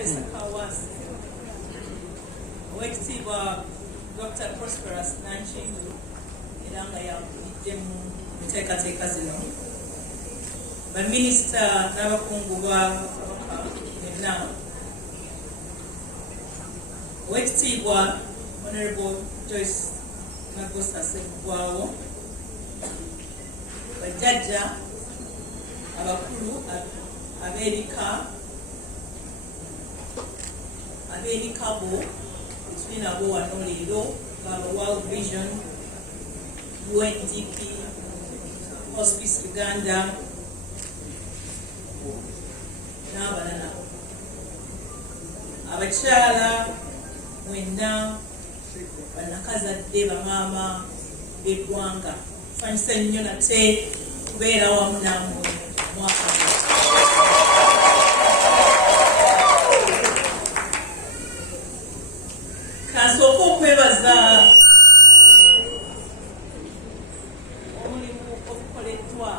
Professor Kawasi, Owekitiibwa Dr. Prosperous Nanchindu era nga yakubidde mu nteekateeka zino, baminisita n'abakungu ba Obubaka bonna, Owekitiibwa Honorable Joyce Nagosa Sseggwaawo, bajjajja abakulu ab'ebikabo tuli nabo wano leero ng'aba World Vision, UNDP, Hospice Uganda n'abalala, abakyala mwenna, bannakazadde, bamaama b'eggwanga, nsanyuse nnyo nate kubeera wamu nammwe mwaka kansooka okwebaza omulimu ogukoleddwa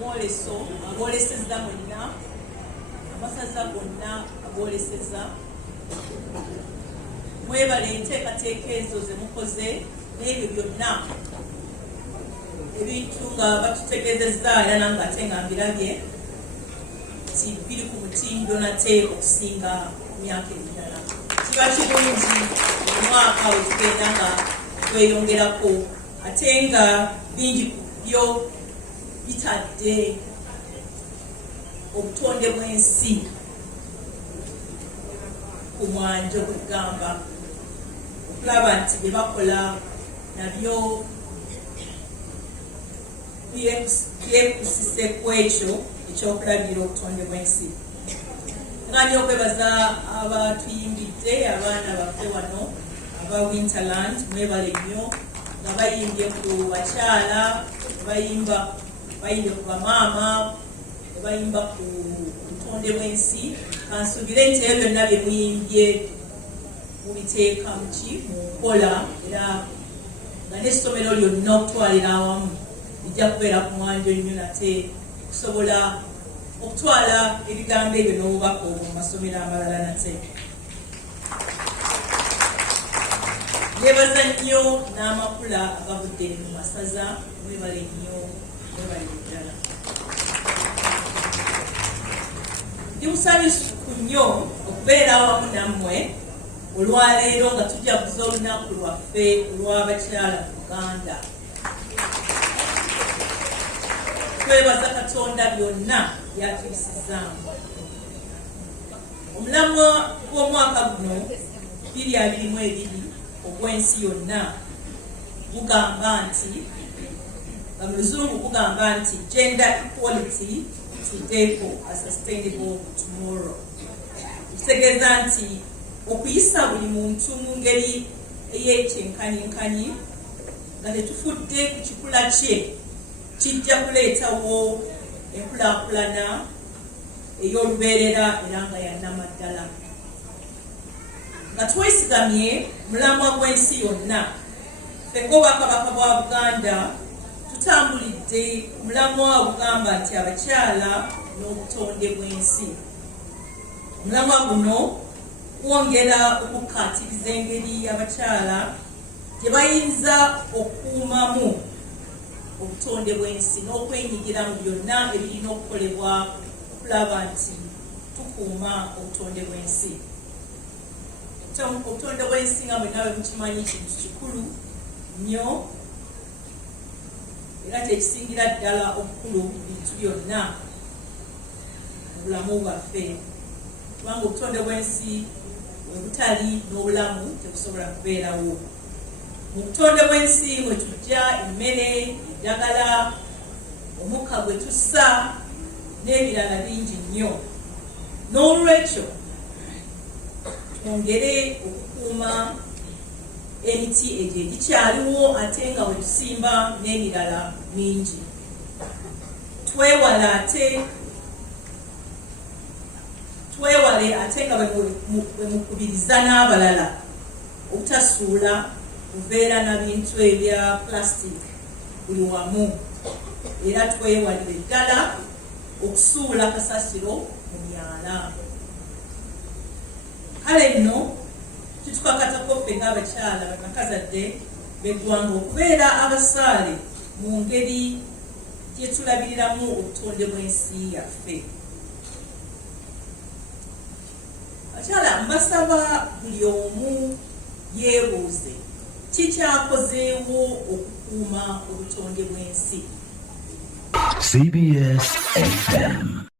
mwoleso aboolesezza mwenna, amasaza gonna aboolesezza, mwebale enteekateeka ezo ze mukoze n'ebyo byonna ebintu nga batutegeezezza era nange ate nga mbirabye nti biri ku mutindo nate okusinga myaka emirala. Kiba kirungi omwaka we tugenda nga tweyongerako ate nga bingi ku byo bitadde obutonde bw'ensi ku mwanjo kwegamba, okulaba nti bye bakola nabyo byekusise ku ekyo ekyokulabira obutonde bw'ensi. Nganya okwebaza abatuyimbidde, abaana baffe wano aba Winterland, mwebale nnyo nga bayimbye ku bakyala, bayimba ku bamaama, bayimba ku butonde bw'ensi. Kansuubire nti ebyo byonna bye muyimbye mubiteeka muki mu nkola, era nga n'essomero lyonna okutwalira awamu bijja kubeera ku mwanjo nnyo nate okusobola okutwala ebigambo ebyo n'obubaka obwo mu masomero amalala nate. Nebaza nnyo n'amakula agavudde mu masaza, mwebale nnyo, mwebale ddala. Ndi musanyufu nnyo okubeera awamu nammwe olwaleero nga tujaguza olunaku lwaffe olw'abakyala mu Uganda. Twebaza Katonda byonna byatuyisizaamu. Omulamwa gw'omwaka guno 2022 ogw'ensi yonna gugamba nti, nga mu Luzungu gugamba nti Gender Equality Today for a Sustainable Tomorrow. Kitegeeza nti okuyisa buli muntu mu ngeri ey'ekyenkanyenkanyi nga tetufudde ku kikula kye kijja kuleetawo enkulaakulana ey'olubeerera era nga yannamaddala. Nga twesigamye mulamwa gw'ensi yonna, ffe ng'Obwakabaka bwa Buganda tutambulidde mulamwa ogugamba nti abakyala n'obutonde bw'ensi. Omulamwa guno kwongera okukkaatiriza engeri abakyala gye bayinza okukuumamu obutonde bw'ensi n'okwenyigira mu byonna ebirina okukolebwa okulaba nti tukuuma obutonde bw'ensi. Obutonde bw'ensi nga mwenna bwe mukimanyi kintu kikulu nnyo era kyekisingira ddala obukulu bintu byonna mu bulamu bwaffe, kubanga obutonde bw'ensi bwe butali n'obulamu tebusobola kubeerawo. Mu butonde bw'ensi mwe tujja emmere, eddagala, omukka gwe tussa n'ebirala bingi nnyo. N'olwekyo twongere okukuuma emiti egyo egikyaliwo ate nga bwe tusimba n'emirala mingi. Twewale ate nga bwe mukubiriza n'abalala obutasuula kubeera na bintu ebya plastic buli wamu, era twewalire ddala okusuula kasasiro mu myala. Kale nno kitukakatako ffe ng'abakyala bakakazadde b'eggwanga okubeera abasaale mu ngeri gye tulabiriramu obutonde bw'ensi yaffe. Abakyala mbasaba buli omu yeebuuze kikyakozeewo okukuuma obutonde bw'ensi. CBS FM.